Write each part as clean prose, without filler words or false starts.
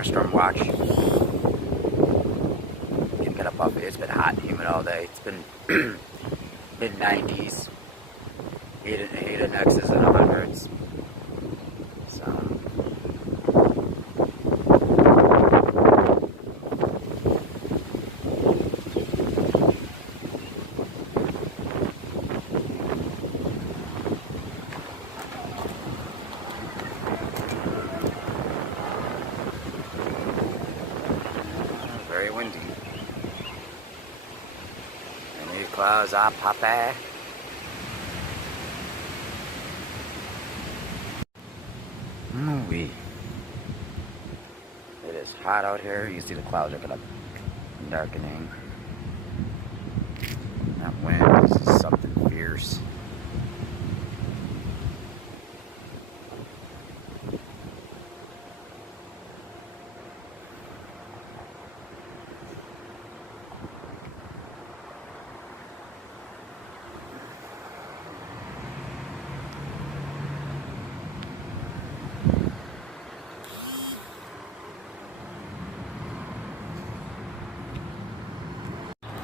thunderstorm watch. Can't get above it. It's been hot and humid all day. It's been mid-90s, 8 in X's and 100s. So. Very windy. And these clouds are poppy. Ooh-wee. It is hot out here. You see the clouds are kind of darkening. That wind is just something fierce.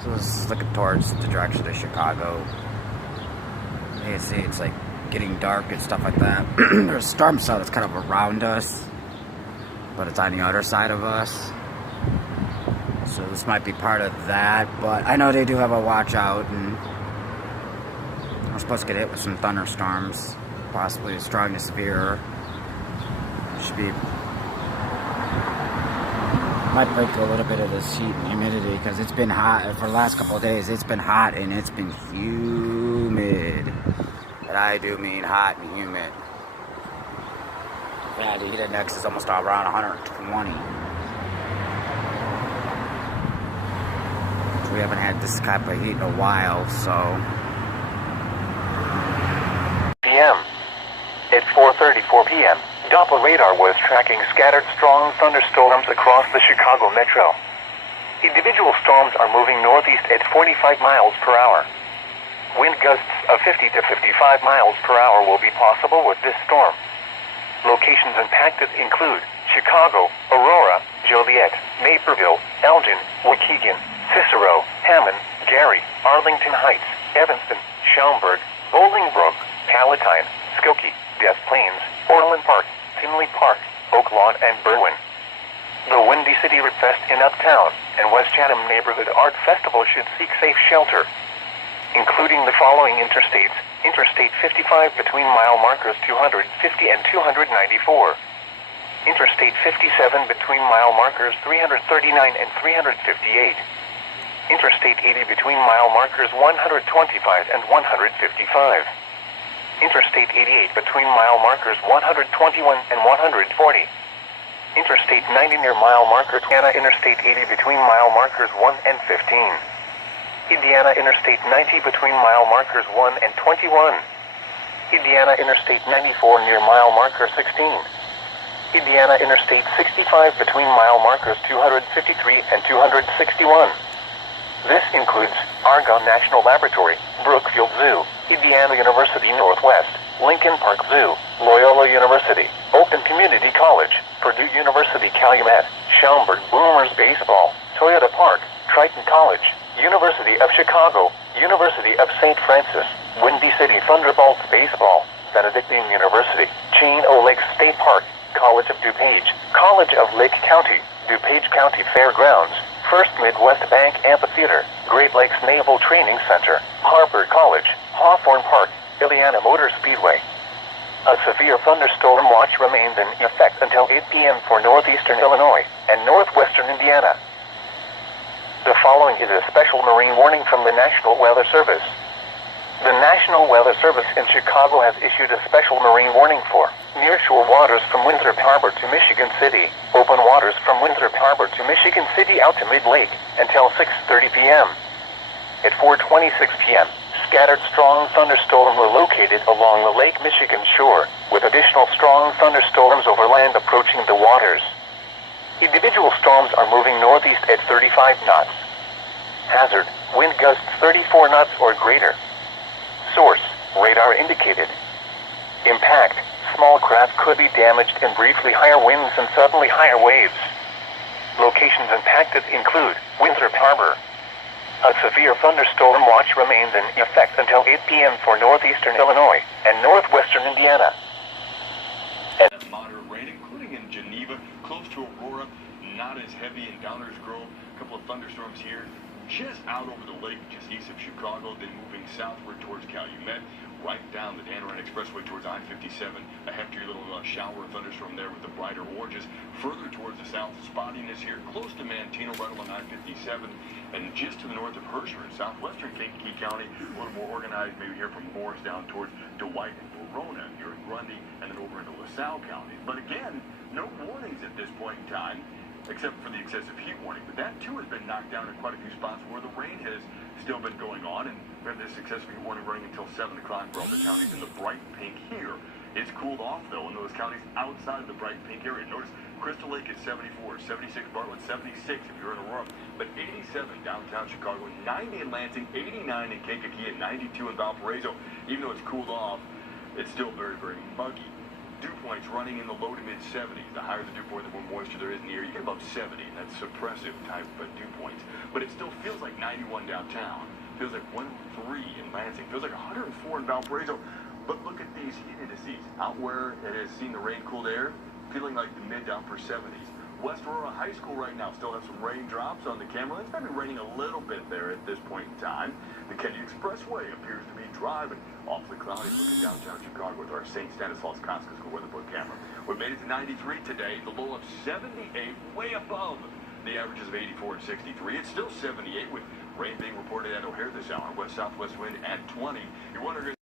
So this is looking towards the direction of Chicago. You can see it's like getting dark and stuff like that. There's a storm cell that's kind of around us, but it's on the other side of us. So this might be part of that, but I know they do have a watch out, and we're supposed to get hit with some thunderstorms, possibly strong to severe. Should be. Might break a little bit of this heat and humidity because it's been hot for the last couple of days. It's been hot and it's been humid. And I do mean hot and humid. Yeah, the heat index is almost around 120. So we haven't had this type of heat in a while, so. p.m. At 4:34 p.m. Doppler radar was tracking scattered strong thunderstorms across the Chicago metro. Individual storms are moving northeast at 45 miles per hour. Wind gusts of 50 to 55 miles per hour will be possible with this storm. Locations impacted include Chicago, Aurora, Joliet, Naperville, Elgin, Waukegan, Cicero, Hammond, Gary, Arlington Heights, Evanston, Schaumburg, Bolingbrook, Palatine, Skokie, Des Plaines, Orland Park, Tinley Park, Oak Lawn, and Berwyn. The Windy City Rip Fest in Uptown and West Chatham Neighborhood Art Festival should seek safe shelter, including the following interstates: Interstate 55 between mile markers 250 and 294, Interstate 57 between mile markers 339 and 358, Interstate 80 between mile markers 125 and 155, Interstate 88 between mile markers 121 and 140. Interstate 90 near mile marker Indiana Interstate 80 between mile markers 1 and 15. Indiana Interstate 90 between mile markers 1 and 21. Indiana Interstate 94 near mile marker 16. Indiana Interstate 65 between mile markers 253 and 261. This includes Argonne National Laboratory, Brookfield Zoo, Indiana University Northwest, Lincoln Park Zoo, Loyola University, Open Community College, Purdue University Calumet, Schaumburg Boomers Baseball, Toyota Park, Triton College, University of Chicago, University of St. Francis, Windy City Thunderbolts Baseball, Benedictine University, Chain O Lake State Park, College of DuPage, College of Lake County, DuPage County Fairgrounds, First Midwest Bank Amphitheater, Great Lakes Naval Training Center, Harvard College, Hawthorne Park, Ileana Motor Speedway. A severe thunderstorm watch remains in effect until 8 p.m. for northeastern Illinois and northwestern Indiana. The following is a special marine warning from the National Weather Service. The National Weather Service in Chicago has issued a special marine warning for nearshore waters from Winthrop Harbor to Michigan City, open waters from Winthrop Harbor to Michigan City out to mid-lake until 6:30 p.m. At 4:26 p.m., scattered strong thunderstorms were located along the Lake Michigan shore, with additional strong thunderstorms over land approaching the waters. Individual storms are moving northeast at 35 knots. Hazard, wind gusts 34 knots or greater. Source, radar indicated. Impact, small craft could be damaged in briefly higher winds and suddenly higher waves. Locations impacted include Winthrop Harbor. A severe thunderstorm watch remains in effect until 8 p.m. for northeastern Illinois and northwestern Indiana. Moderate rain, including in Geneva, close to Aurora, not as heavy in Downers Grove. A couple of thunderstorms here, just out over the lake, just east of Chicago, then moving southward towards Calumet, right down the Dan Ryan Expressway towards I-57. A heftier little shower of thunderstorm there with the brighter oranges. Further towards the south, spottiness here, close to Manteno, right along I-57, and just to the north of Herscher in southwestern Kankakee County, a little more organized, maybe here from Morris down towards Dwight and Verona, here in Grundy, and then over into LaSalle counties. But again, no warnings at this point in time, except for the excessive heat warning. But that too has been knocked down in quite a few spots where the rain has still been going on, and we have this excessive heat warning running until 7 o'clock for all the counties in the bright pink here. It's cooled off, though, in those counties outside of the bright pink area. Notice Crystal Lake is 74, 76 Bartlett, 76 if you're in Aurora, but 87 downtown Chicago, 90 in Lansing, 89 in Kankakee, and 92 in Valparaiso. Even though it's cooled off, it's still very, very muggy. Dew points running in the low to mid 70s. The higher the dew point, the more moisture there is in the air. You get above 70, and that's suppressive type of dew points. But it still feels like 91 downtown. Feels like 103 in Lansing. Feels like 104 in Valparaiso. But look at these heat indices. Out where it has seen the rain-cooled air, feeling like the mid to upper 70s. West Aurora High School right now still have some raindrops on the camera. It's maybe raining a little bit there at this point in time. The Kennedy Expressway appears to be dry, but awfully cloudy looking downtown Chicago with our St. Stanislaus Kostka School weather book camera. We made it to 93 today, the low of 78, way above the averages of 84 and 63. It's still 78 with rain being reported at O'Hare this hour. West-southwest wind at 20. You wonder.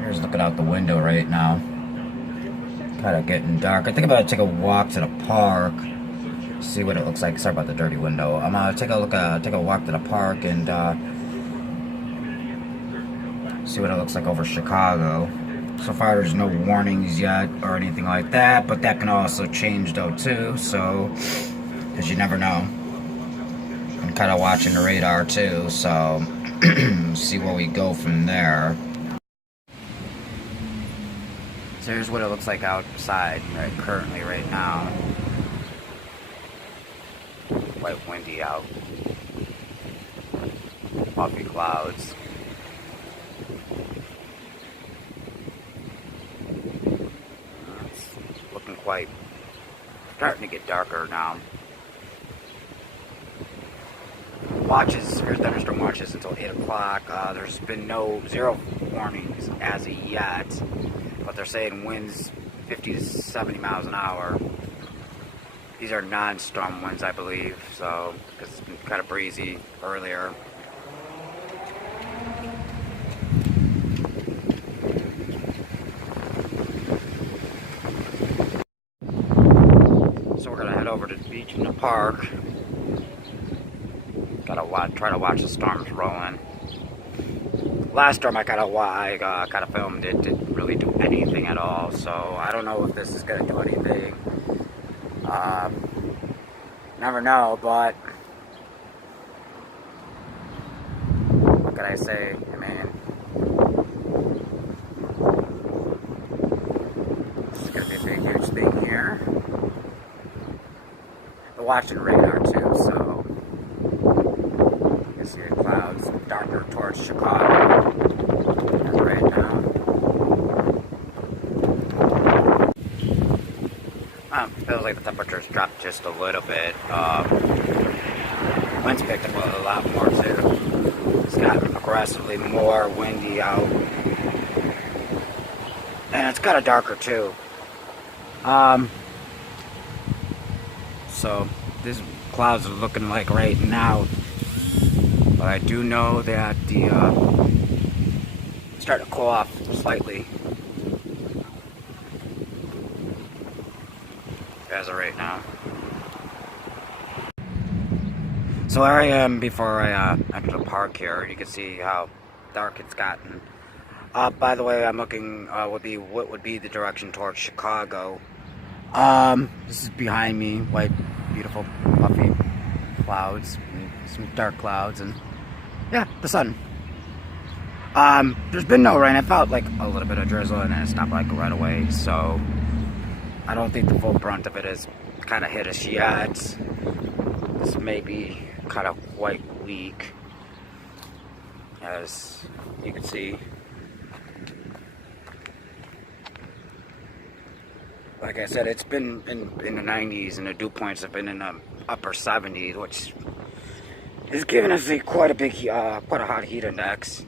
Here's looking out the window right now. Kind of getting dark. I think I'm gonna take a walk to the park, see what it looks like. Sorry about the dirty window. I'm gonna take a walk to the park and see what it looks like over Chicago. So far, there's no warnings yet or anything like that, but that can also change though too. So, because you never know. I'm kind of watching the radar too, so see where we go from there. So here's what it looks like outside currently right now. Quite windy out. Puffy clouds. It's looking quite starting to get darker now. Watches, here's thunderstorm watches until 8 o'clock. There's been zero warnings as of yet. But they're saying winds 50 to 70 miles an hour. These are non-storm winds, I believe, so, because it's been kind of breezy earlier. So we're going to head over to the beach in the park. Try to watch the storms rolling. Last storm I kind of filmed it, didn't really do anything at all, so I don't know if this is going to do anything. Never know, but what can I say? I mean, this is going to be a big, huge thing here. We're watching radar too, so you can see the clouds darker towards Chicago right now. Feels like the temperature's dropped just a little bit. Wind's picked up a lot more too. It's gotten aggressively more windy out. And it's kind of darker too. So these clouds are looking like right now. But I do know that the starting to cool off slightly as of right now. So where I am before I enter the park here, you can see how dark it's gotten. By the way, I'm looking what would be the direction towards Chicago. This is behind me, white, beautiful, puffy clouds, some dark clouds, and yeah, the sun. There's been no rain. I felt like a little bit of drizzle, and then it stopped like right away. So I don't think the full brunt of it is kind of hit us yet. This may be kind of quite weak, as you can see. Like I said, it's been in the 90s, and the dew points have been in the upper 70s, which is giving us quite a hot heat index.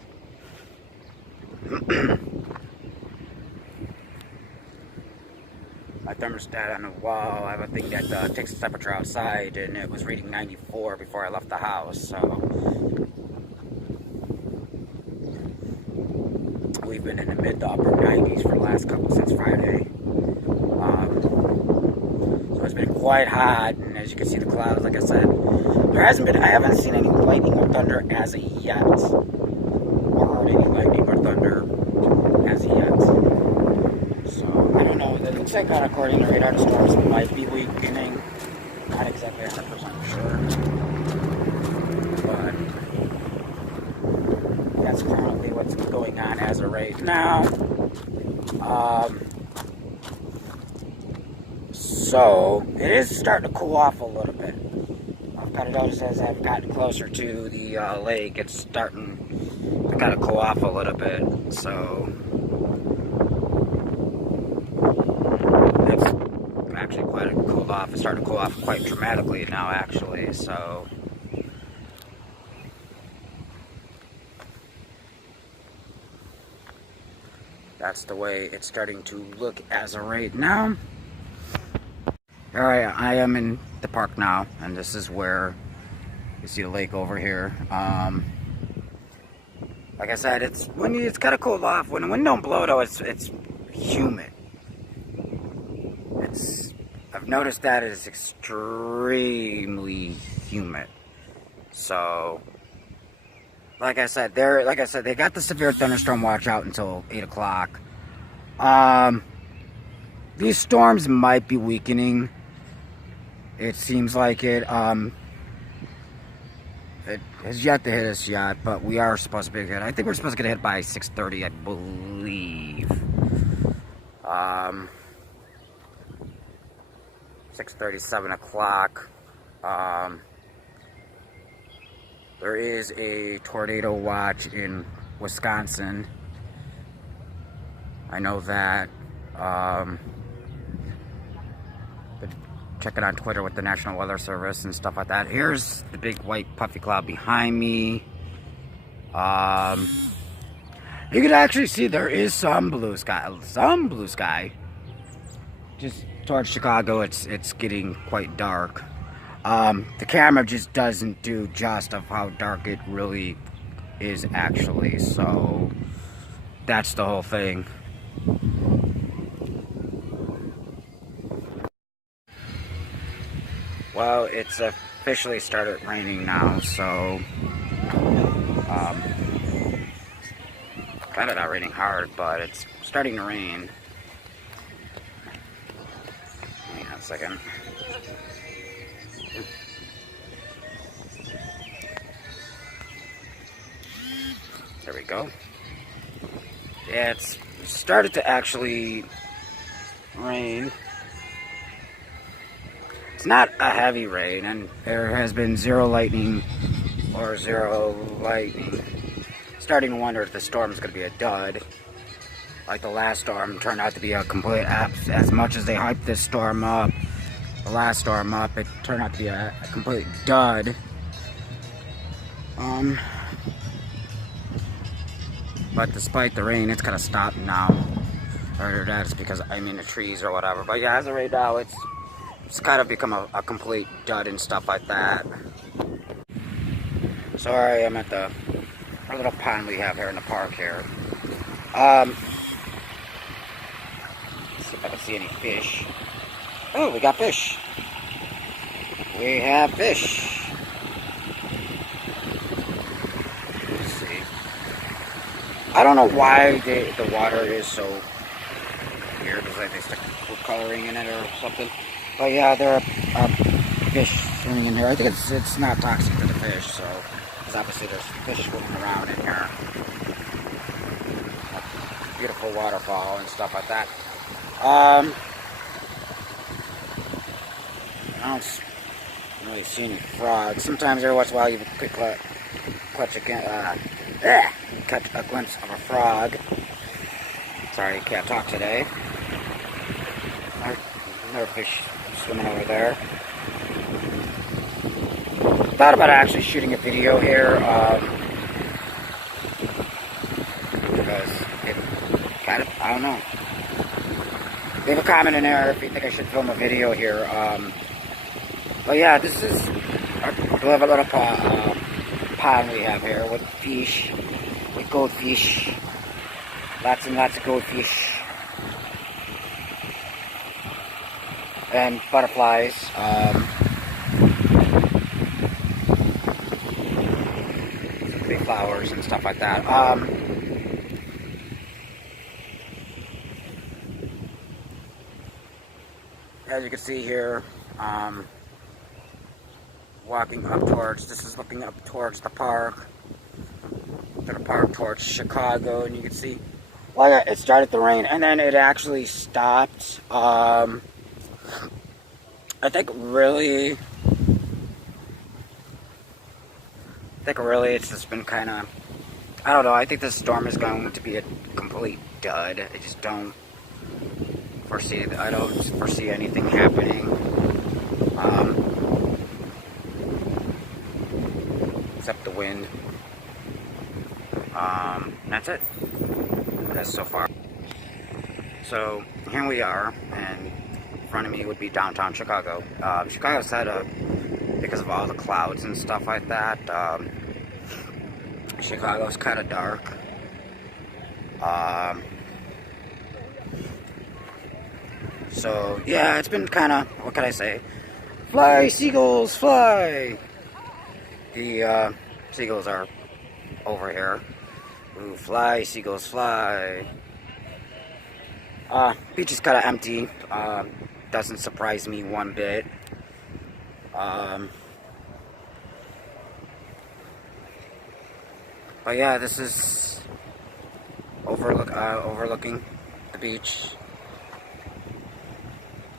My thermostat on the wall, I have a thing that takes the temperature outside, and it was reading 94 before I left the house, so we've been in the mid to upper 90s for the last since Friday. So it's been quite hot, and as you can see the clouds, like I said, I haven't seen any lightning or thunder as of yet, or heard any lightning or thunder as of yet. So, I don't know, it looks like according to radar, the storms might be weakening. Not exactly 100% sure. But that's currently what's going on as of right now. So, it is starting to cool off a little bit. I've kind of noticed as I've gotten closer to the lake, it's starting to kind of cool off a little bit. So, it's actually quite cooled off. It's starting to cool off quite dramatically now, actually. So, that's the way it's starting to look as of right now. Alright, I am in the park now, and this is where you see the lake over here. Like I said, it's kind of cooled off. When the wind don't blow, though, it's humid. I've noticed that it's extremely humid. So, like I said, they got the severe thunderstorm watch out until 8 o'clock. These storms might be weakening. It seems like it. It has yet to hit us yet, but we are supposed to be hit. I think we're supposed to get hit by 6:30, I believe. 6:30, 7 o'clock. There is a tornado watch in Wisconsin. I know that. Check it on Twitter with the National Weather Service and stuff like that. Here's the big white puffy cloud behind me. You can actually see there is some blue sky. Just towards Chicago, it's getting quite dark. The camera just doesn't do just of how dark it really is actually. So that's the whole thing. Well, it's officially started raining now, so kind of not raining hard, but it's starting to rain. Hang on a second. There we go. Yeah, it's started to actually rain. It's not a heavy rain, and there has been zero lightning. Starting to wonder if the storm is going to be a dud. Like the last storm turned out to be a complete as much as they hyped this storm up, the last storm up, it turned out to be a complete dud. But despite the rain, it's kind of stopped now. Or that's because I'm in the trees or whatever. But yeah, as of right now, it's kind of become a complete dud and stuff like that. Sorry, I'm at our little pond we have here in the park here. Let's see if I can see any fish. Oh, we got fish. We have fish. Let's see. I don't know why the water is so weird. It's like they stick food coloring in it or something. But yeah, there are fish swimming in here. I think it's not toxic to the fish, so because obviously there's fish swimming around in here. Beautiful waterfall and stuff like that. I don't really see any frogs. Sometimes every once in a while you could catch a glimpse of a frog. Sorry, can't talk today. Another fish swimming over there. Thought about actually shooting a video here, because it kind of, I don't know. Leave a comment in there if you think I should film a video here. But yeah, this is our little pond we have here with fish, with goldfish, lots and lots of goldfish, and butterflies. Some big flowers and stuff like that. As you can see here, walking up towards, this is looking up towards the park, towards Chicago, and you can see, well, it started to rain, and then it actually stopped. I think really it's just been kind of, I don't know, I think this storm is going to be a complete dud. I just don't foresee anything happening. Except the wind. And that's it. That's so far. So here we are, and in front of me would be downtown Chicago. Chicago's had because of all the clouds and stuff like that, Chicago's kind of dark. So yeah, it's been kind of, what can I say? Fly, seagulls, fly! The seagulls are over here. Ooh, fly, seagulls, fly. Beach is kind of empty. Doesn't surprise me one bit. But yeah, this is overlooking the beach.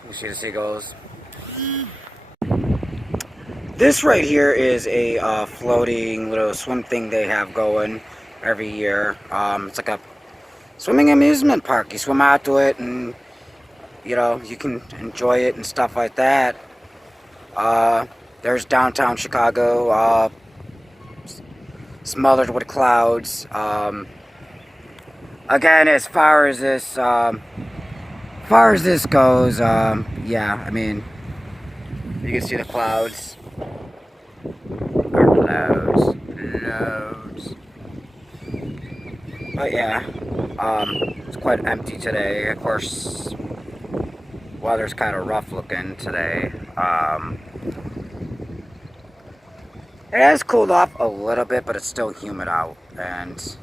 You see the seagulls. This right here is a floating little swim thing they have going every year. It's like a swimming amusement park. You swim out to it, and you know, you can enjoy it and stuff like that. There's downtown Chicago, smothered with clouds. Again, as far as this goes, yeah, I mean, you can see the clouds. Clouds. But yeah, it's quite empty today. Of course, weather's kind of rough looking today. It has cooled off a little bit, but it's still humid out, and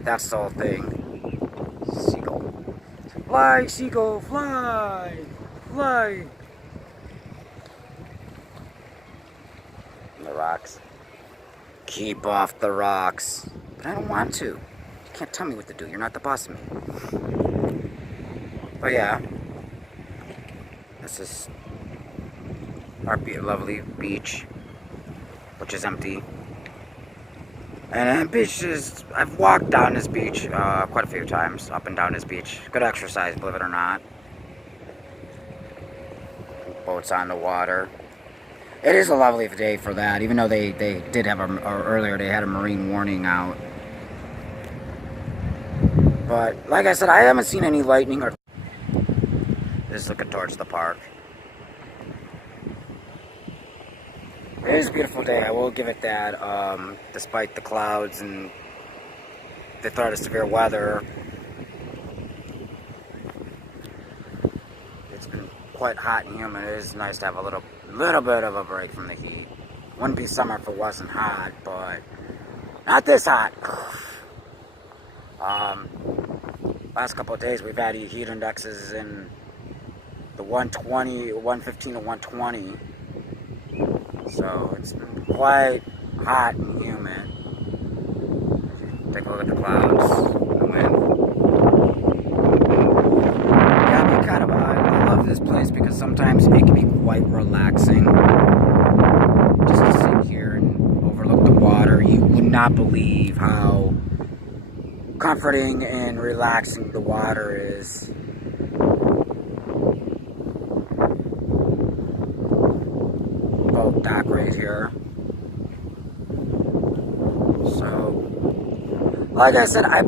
that's the whole thing. Seagull. Fly, seagull, fly! Fly! The rocks. Keep off the rocks. But I don't want to. You can't tell me what to do. You're not the boss of me. But yeah. This is our lovely beach, which is empty. And beach is, I've walked down this beach quite a few times, up and down this beach. Good exercise, believe it or not. Boats on the water. It is a lovely day for that, even though they did have earlier they had a marine warning out. But like I said, I haven't seen any lightning or just looking towards the park. It is a beautiful day, I will give it that, despite the clouds and the threat of severe weather. It's been quite hot and humid. It is nice to have a little bit of a break from the heat. Wouldn't be summer if it wasn't hot, but not this hot. Last couple of days we've had heat indexes in the 120, 115 to 120. So it's been quite hot and humid. Take a look at the clouds, the wind. Yeah, I love this place because sometimes it can be quite relaxing just to sit here and overlook the water. You would not believe how comforting and relaxing the water is. Boat dock right here. So, like I said, I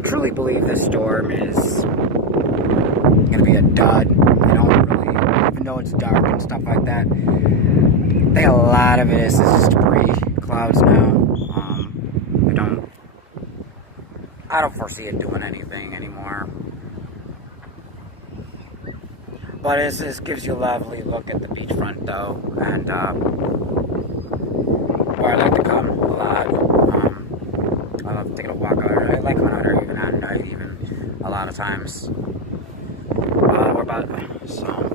truly believe this storm is gonna be a dud. I don't really, even though it's dark and stuff like that, I think a lot of it is just debris clouds now. I don't foresee it doing anything anymore. But this gives you a lovely look at the beachfront though, and where I like to come a lot. I love taking a walk out here. I like coming out here even at night, even a lot of times. We're about so.